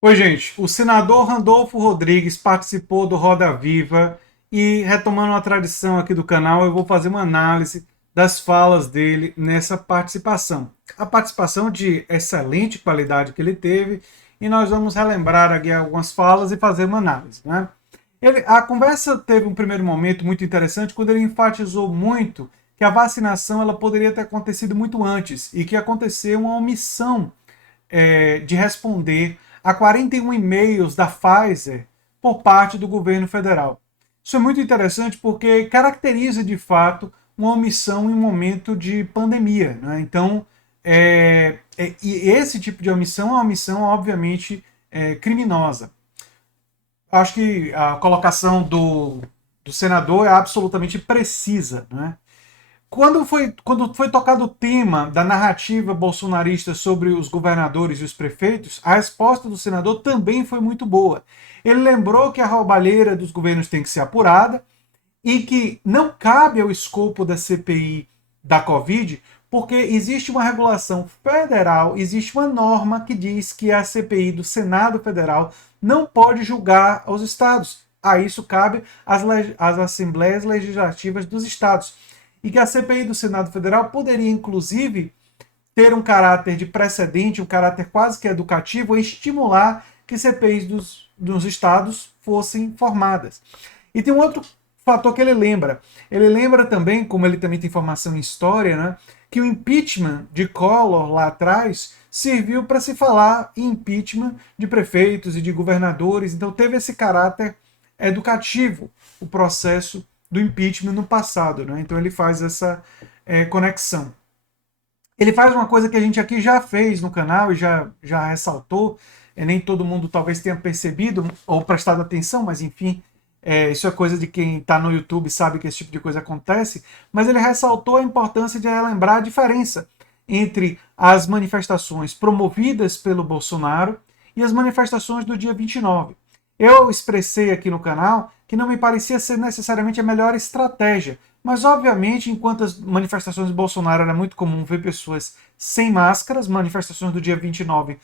Oi, gente. O senador Randolfo Rodrigues participou do Roda Viva e, retomando uma tradição aqui do canal, eu vou fazer uma análise das falas dele nessa participação. A participação de excelente qualidade que ele teve e nós vamos relembrar aqui algumas falas e fazer uma análise, né? A conversa teve um primeiro momento muito interessante quando ele enfatizou muito que a vacinação ela poderia ter acontecido muito antes e que aconteceu uma omissão de responder a 41 e-mails da Pfizer por parte do governo federal. Isso é muito interessante porque caracteriza de fato uma omissão em um momento de pandemia. Né? Então, e esse tipo de omissão é uma omissão, obviamente, criminosa. Acho que a colocação do senador é absolutamente precisa. Né? Quando foi tocado o tema da narrativa bolsonarista sobre os governadores e os prefeitos, a resposta do senador também foi muito boa. Ele lembrou que a roubalheira dos governos tem que ser apurada e que não cabe ao escopo da CPI da Covid, porque existe uma regulação federal, existe uma norma que diz que a CPI do Senado Federal não pode julgar os estados. A isso cabe às assembleias legislativas dos estados e que a CPI do Senado Federal poderia, inclusive, ter um caráter de precedente, um caráter quase que educativo, e estimular que CPIs dos estados fossem formadas. E tem um outro fator que ele lembra. Ele lembra também, como ele também tem formação em história, né, que o impeachment de Collor lá atrás serviu para se falar em impeachment de prefeitos e de governadores. Então teve esse caráter educativo o processo do impeachment no passado. Né? Então ele faz essa conexão. Ele faz uma coisa que a gente aqui já fez no canal e já ressaltou, nem todo mundo talvez tenha percebido ou prestado atenção, mas enfim, isso é coisa de quem está no YouTube sabe que esse tipo de coisa acontece, mas ele ressaltou a importância de relembrar a diferença entre as manifestações promovidas pelo Bolsonaro e as manifestações do dia 29. Eu expressei aqui no canal que não me parecia ser necessariamente a melhor estratégia, mas obviamente, enquanto as manifestações de Bolsonaro era muito comum ver pessoas sem máscaras, manifestações do dia 29,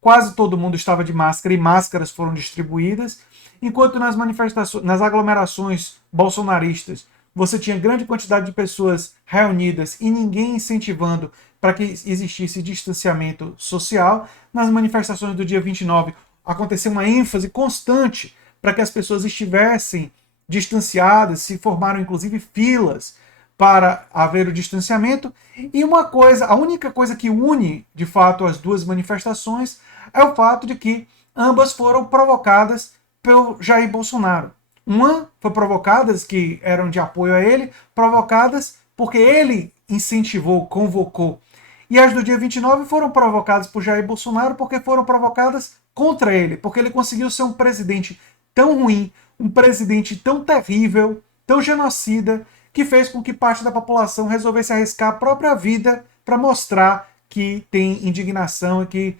quase todo mundo estava de máscara e máscaras foram distribuídas, enquanto nas manifestações, nas aglomerações bolsonaristas, você tinha grande quantidade de pessoas reunidas e ninguém incentivando para que existisse distanciamento social. Nas manifestações do dia 29, aconteceu uma ênfase constante para que as pessoas estivessem distanciadas, se formaram inclusive filas para haver o distanciamento. E uma coisa, a única coisa que une de fato as duas manifestações é o fato de que ambas foram provocadas pelo Jair Bolsonaro. Uma foi provocadas, que eram de apoio a ele, provocadas porque ele incentivou, convocou. E as do dia 29 foram provocadas por Jair Bolsonaro porque foram provocadas contra ele, porque ele conseguiu ser um presidente tão ruim, um presidente tão terrível, tão genocida, que fez com que parte da população resolvesse arriscar a própria vida para mostrar que tem indignação e que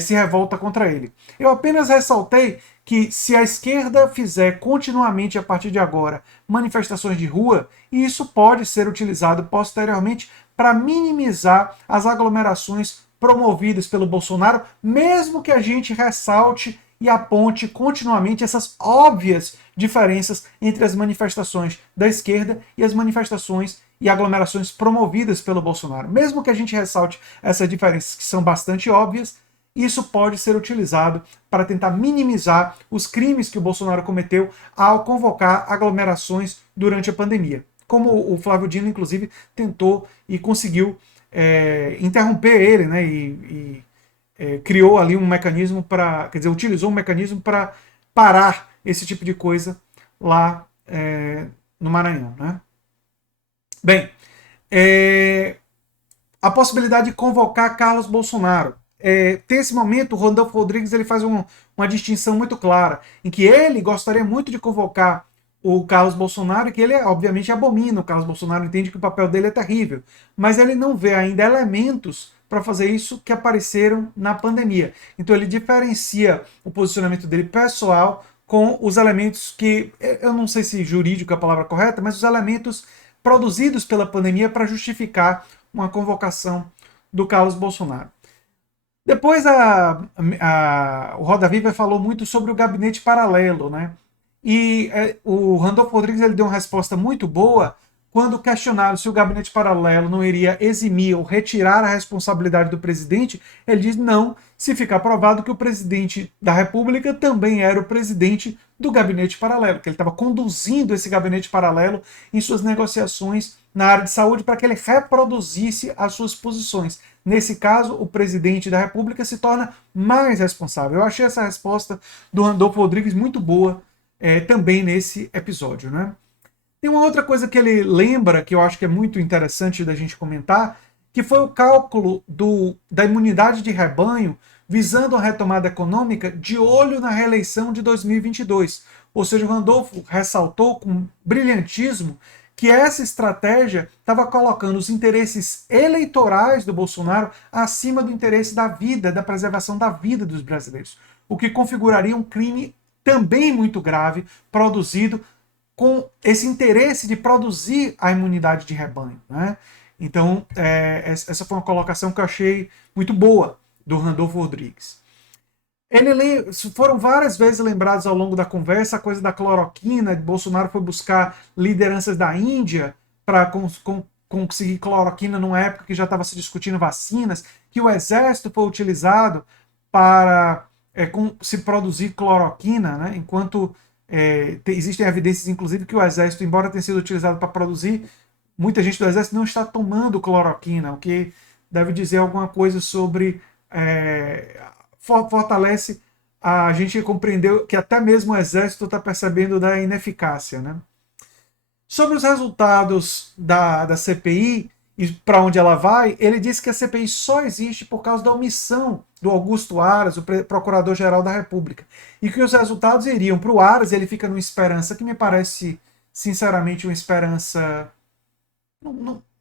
se revolta contra ele. Eu apenas ressaltei que se a esquerda fizer continuamente a partir de agora manifestações de rua, isso pode ser utilizado posteriormente para minimizar as aglomerações promovidas pelo Bolsonaro, mesmo que a gente ressalte e aponte continuamente essas óbvias diferenças entre as manifestações da esquerda e as manifestações e aglomerações promovidas pelo Bolsonaro. Mesmo que a gente ressalte essas diferenças que são bastante óbvias, isso pode ser utilizado para tentar minimizar os crimes que o Bolsonaro cometeu ao convocar aglomerações durante a pandemia. Como o Flávio Dino, inclusive, tentou e conseguiu interromper ele, né, criou ali um mecanismo para, quer dizer, utilizou um mecanismo para parar esse tipo de coisa lá no Maranhão. Né? Bem, a possibilidade de convocar Carlos Bolsonaro. Tem esse momento, o Randolfo Rodrigues ele faz uma distinção muito clara, em que ele gostaria muito de convocar o Carlos Bolsonaro, que ele obviamente abomina o Carlos Bolsonaro, entende que o papel dele é terrível, mas ele não vê ainda elementos para fazer isso que apareceram na pandemia. Então ele diferencia o posicionamento dele pessoal com os elementos que, eu não sei se jurídico é a palavra correta, mas os elementos produzidos pela pandemia para justificar uma convocação do Carlos Bolsonaro. Depois o Roda Viva falou muito sobre o gabinete paralelo, né? E o Randolfo Rodrigues ele deu uma resposta muito boa quando questionado se o gabinete paralelo não iria eximir ou retirar a responsabilidade do presidente. Ele diz não, se ficar provado que o presidente da República também era o presidente do gabinete paralelo, que ele estava conduzindo esse gabinete paralelo em suas negociações na área de saúde para que ele reproduzisse as suas posições. Nesse caso, o presidente da República se torna mais responsável. Eu achei essa resposta do Randolfo Rodrigues muito boa também nesse episódio, né? Tem uma outra coisa que ele lembra, que eu acho que é muito interessante da gente comentar, que foi o cálculo da imunidade de rebanho visando a retomada econômica de olho na reeleição de 2022. Ou seja, o Randolfo ressaltou com brilhantismo que essa estratégia estava colocando os interesses eleitorais do Bolsonaro acima do interesse da vida, da preservação da vida dos brasileiros, o que configuraria um crime também muito grave, produzido com esse interesse de produzir a imunidade de rebanho, né? Então, essa foi uma colocação que eu achei muito boa do Randolfo Rodrigues. Foram várias vezes lembrados ao longo da conversa a coisa da cloroquina. Bolsonaro foi buscar lideranças da Índia para conseguir cloroquina numa época que já estava se discutindo vacinas, que o exército foi utilizado para se produzir cloroquina, né? Enquanto existem evidências, inclusive, que o exército, embora tenha sido utilizado para produzir, muita gente do exército não está tomando cloroquina, o que deve dizer alguma coisa sobre fortalece a gente compreender que até mesmo o exército está percebendo da ineficácia, né? Sobre os resultados da CPI e para onde ela vai, ele disse que a CPI só existe por causa da omissão do Augusto Aras, o Procurador-Geral da República, e que os resultados iriam para o Aras. Ele fica numa esperança que me parece, sinceramente, uma esperança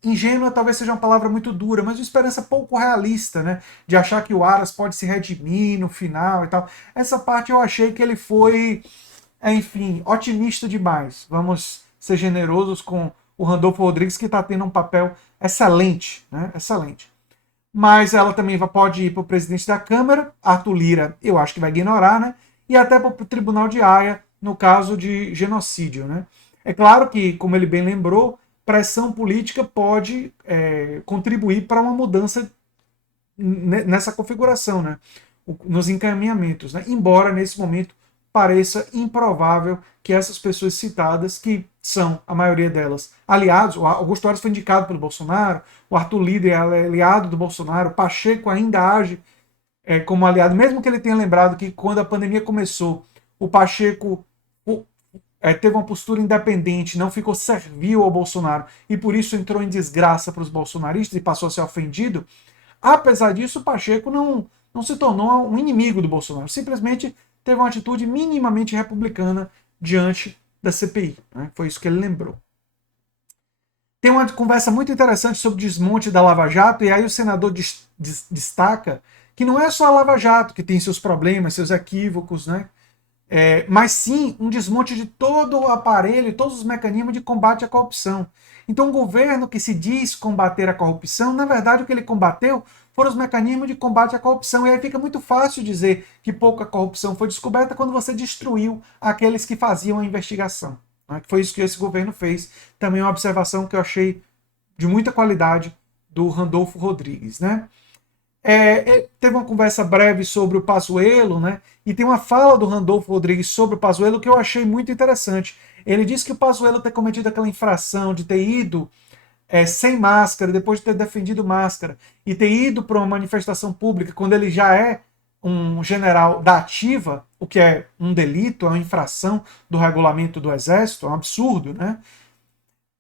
ingênua, talvez seja uma palavra muito dura, mas uma esperança pouco realista, né? De achar que o Aras pode se redimir no final e tal. Essa parte eu achei que ele foi, enfim, otimista demais. Vamos ser generosos com o Randolfo Rodrigues, que está tendo um papel excelente, né? Excelente. Mas ela também pode ir para o presidente da Câmara, Arthur Lira, eu acho que vai ignorar, né? E até para o Tribunal de Haia, no caso de genocídio, né? É claro que, como ele bem lembrou, pressão política pode contribuir para uma mudança nessa configuração, né? Nos encaminhamentos, né? Embora nesse momento pareça improvável que essas pessoas citadas, que são, a maioria delas, aliados, o Augusto Aras foi indicado pelo Bolsonaro, o Arthur Lira é aliado do Bolsonaro, o Pacheco ainda age como aliado, mesmo que ele tenha lembrado que quando a pandemia começou, o Pacheco teve uma postura independente, não ficou servil ao Bolsonaro e por isso entrou em desgraça para os bolsonaristas e passou a ser ofendido. Apesar disso, o Pacheco não se tornou um inimigo do Bolsonaro, simplesmente teve uma atitude minimamente republicana diante da CPI. Né? Foi isso que ele lembrou. Tem uma conversa muito interessante sobre o desmonte da Lava Jato, e aí o senador destaca que não é só a Lava Jato que tem seus problemas, seus equívocos, né? Mas sim um desmonte de todo o aparelho, todos os mecanismos de combate à corrupção. Então, um governo que se diz combater a corrupção, na verdade, o que ele combateu foram os mecanismos de combate à corrupção. E aí fica muito fácil dizer que pouca corrupção foi descoberta quando você destruiu aqueles que faziam a investigação. Né? Foi isso que esse governo fez. Também uma observação que eu achei de muita qualidade do Randolfo Rodrigues, né? Teve uma conversa breve sobre o Pazuello, né? E tem uma fala do Randolfo Rodrigues sobre o Pazuello que eu achei muito interessante. Ele disse que o Pazuello ter cometido aquela infração de ter ido sem máscara, depois de ter defendido máscara, e ter ido para uma manifestação pública quando ele já é um general da ativa, o que é um delito, é uma infração do regulamento do Exército, é um absurdo, né?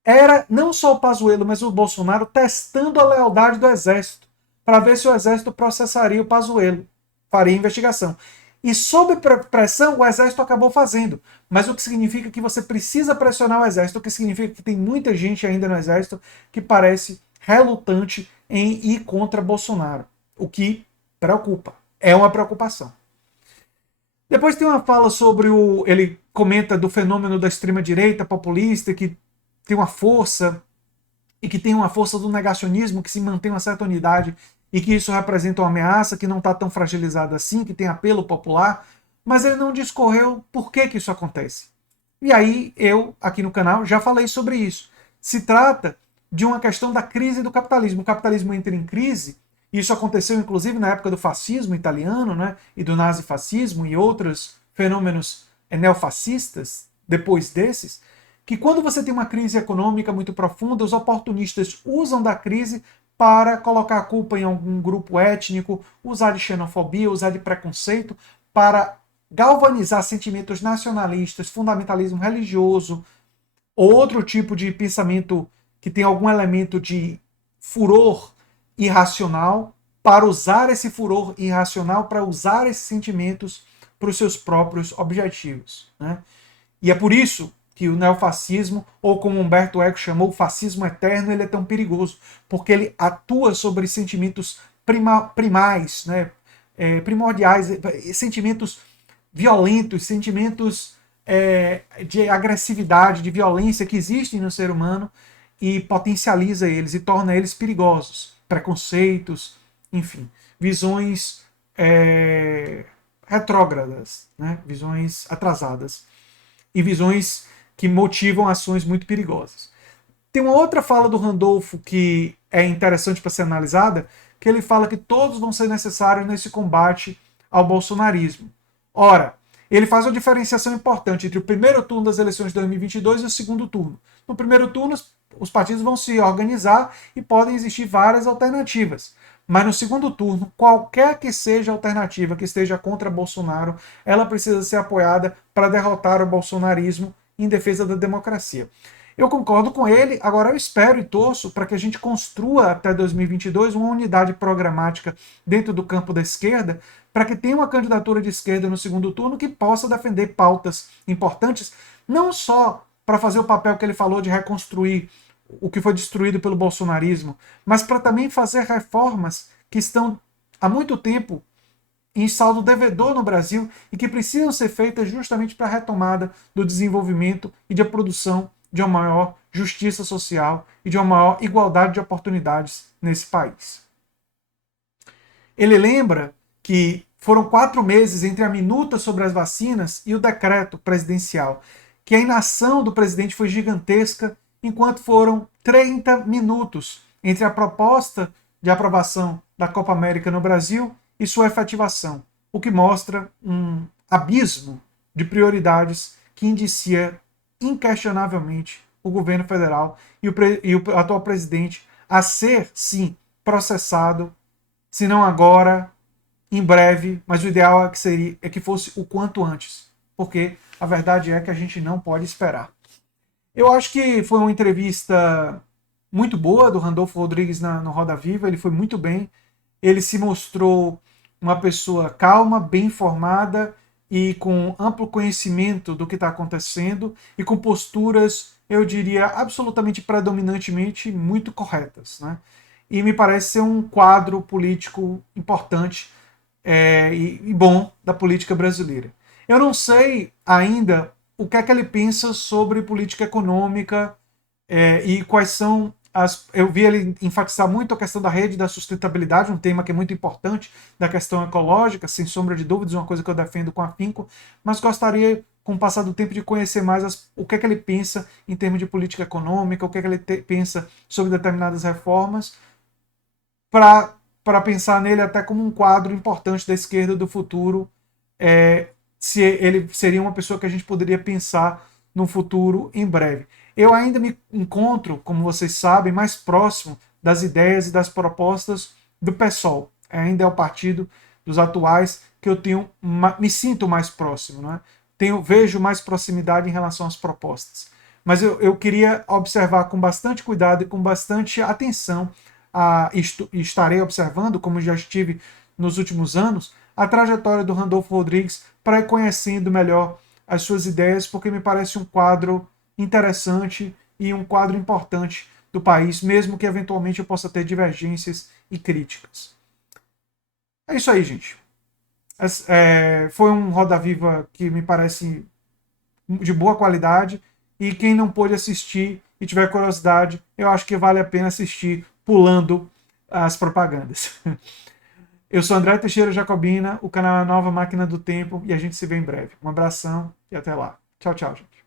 Era não só o Pazuello, mas o Bolsonaro testando a lealdade do Exército, para ver se o Exército processaria o Pazuello, faria investigação. E sob pressão, o Exército acabou fazendo. Mas o que significa que você precisa pressionar o Exército, o que significa que tem muita gente ainda no Exército que parece relutante em ir contra Bolsonaro. O que preocupa. É uma preocupação. Depois tem uma fala sobre ele comenta do fenômeno da extrema-direita populista, que tem uma força, e que tem uma força do negacionismo, que se mantém uma certa unidade e que isso representa uma ameaça que não está tão fragilizada assim, que tem apelo popular, mas ele não discorreu por que isso acontece. E aí eu, aqui no canal, já falei sobre isso. Se trata de uma questão da crise do capitalismo. O capitalismo entra em crise, e isso aconteceu inclusive na época do fascismo italiano, né, e do nazifascismo e outros fenômenos neofascistas depois desses, que quando você tem uma crise econômica muito profunda, os oportunistas usam da crise para colocar a culpa em algum grupo étnico, usar de xenofobia, usar de preconceito, para galvanizar sentimentos nacionalistas, fundamentalismo religioso, ou outro tipo de pensamento que tem algum elemento de furor irracional, para usar esse furor irracional, para usar esses sentimentos para os seus próprios objetivos. Né? E é por isso que o neofascismo, ou como Humberto Eco chamou, o fascismo eterno, ele é tão perigoso, porque ele atua sobre sentimentos primais, né? Primordiais, sentimentos violentos, sentimentos de agressividade, de violência que existem no ser humano e potencializa eles e torna eles perigosos. Preconceitos, enfim, visões retrógradas, né? Visões atrasadas e visões que motivam ações muito perigosas. Tem uma outra fala do Randolfo que é interessante para ser analisada, que ele fala que todos vão ser necessários nesse combate ao bolsonarismo. Ora, ele faz uma diferenciação importante entre o primeiro turno das eleições de 2022 e o segundo turno. No primeiro turno, os partidos vão se organizar e podem existir várias alternativas. Mas no segundo turno, qualquer que seja a alternativa que esteja contra Bolsonaro, ela precisa ser apoiada para derrotar o bolsonarismo em defesa da democracia. Eu concordo com ele, agora eu espero e torço para que a gente construa até 2022 uma unidade programática dentro do campo da esquerda, para que tenha uma candidatura de esquerda no segundo turno que possa defender pautas importantes, não só para fazer o papel que ele falou de reconstruir o que foi destruído pelo bolsonarismo, mas para também fazer reformas que estão há muito tempo em saldo devedor no Brasil e que precisam ser feitas justamente para a retomada do desenvolvimento e da produção de uma maior justiça social e de uma maior igualdade de oportunidades nesse país. Ele lembra que foram 4 meses entre a minuta sobre as vacinas e o decreto presidencial, que a inação do presidente foi gigantesca, enquanto foram 30 minutos entre a proposta de aprovação da Copa América no Brasil e sua efetivação, o que mostra um abismo de prioridades que indicia inquestionavelmente o governo federal e o atual presidente a ser, sim, processado, se não agora, em breve, mas o ideal é que fosse o quanto antes, porque a verdade é que a gente não pode esperar. Eu acho que foi uma entrevista muito boa do Randolfo Rodrigues no Roda Viva, ele foi muito bem, ele se mostrou uma pessoa calma, bem informada e com amplo conhecimento do que está acontecendo e com posturas, eu diria, absolutamente predominantemente muito corretas. Né? E me parece ser um quadro político importante e bom da política brasileira. Eu não sei ainda o que é que ele pensa sobre política econômica e quais são as. Eu vi ele enfatizar muito a questão da rede da sustentabilidade, um tema que é muito importante, da questão ecológica, sem sombra de dúvidas, uma coisa que eu defendo com afinco, mas gostaria, com o passar do tempo, de conhecer mais o que é que ele pensa em termos de política econômica, o que é que ele pensa sobre determinadas reformas, para pensar nele até como um quadro importante da esquerda do futuro, se ele seria uma pessoa que a gente poderia pensar no futuro em breve. Eu ainda me encontro, como vocês sabem, mais próximo das ideias e das propostas do PSOL. Ainda é o partido dos atuais que eu me sinto mais próximo, não é? Vejo mais proximidade em relação às propostas. Mas eu queria observar com bastante cuidado e com bastante atenção, estarei observando, como já estive nos últimos anos, a trajetória do Randolfo Rodrigues para ir conhecendo melhor as suas ideias, porque me parece um quadro interessante e um quadro importante do país, mesmo que eventualmente eu possa ter divergências e críticas. É isso aí, gente. Foi um Roda Viva que me parece de boa qualidade e quem não pôde assistir e tiver curiosidade, eu acho que vale a pena assistir pulando as propagandas. Eu sou André Teixeira Jacobina, o canal é a Nova Máquina do Tempo e a gente se vê em breve. Um abração e até lá. Tchau, tchau, gente.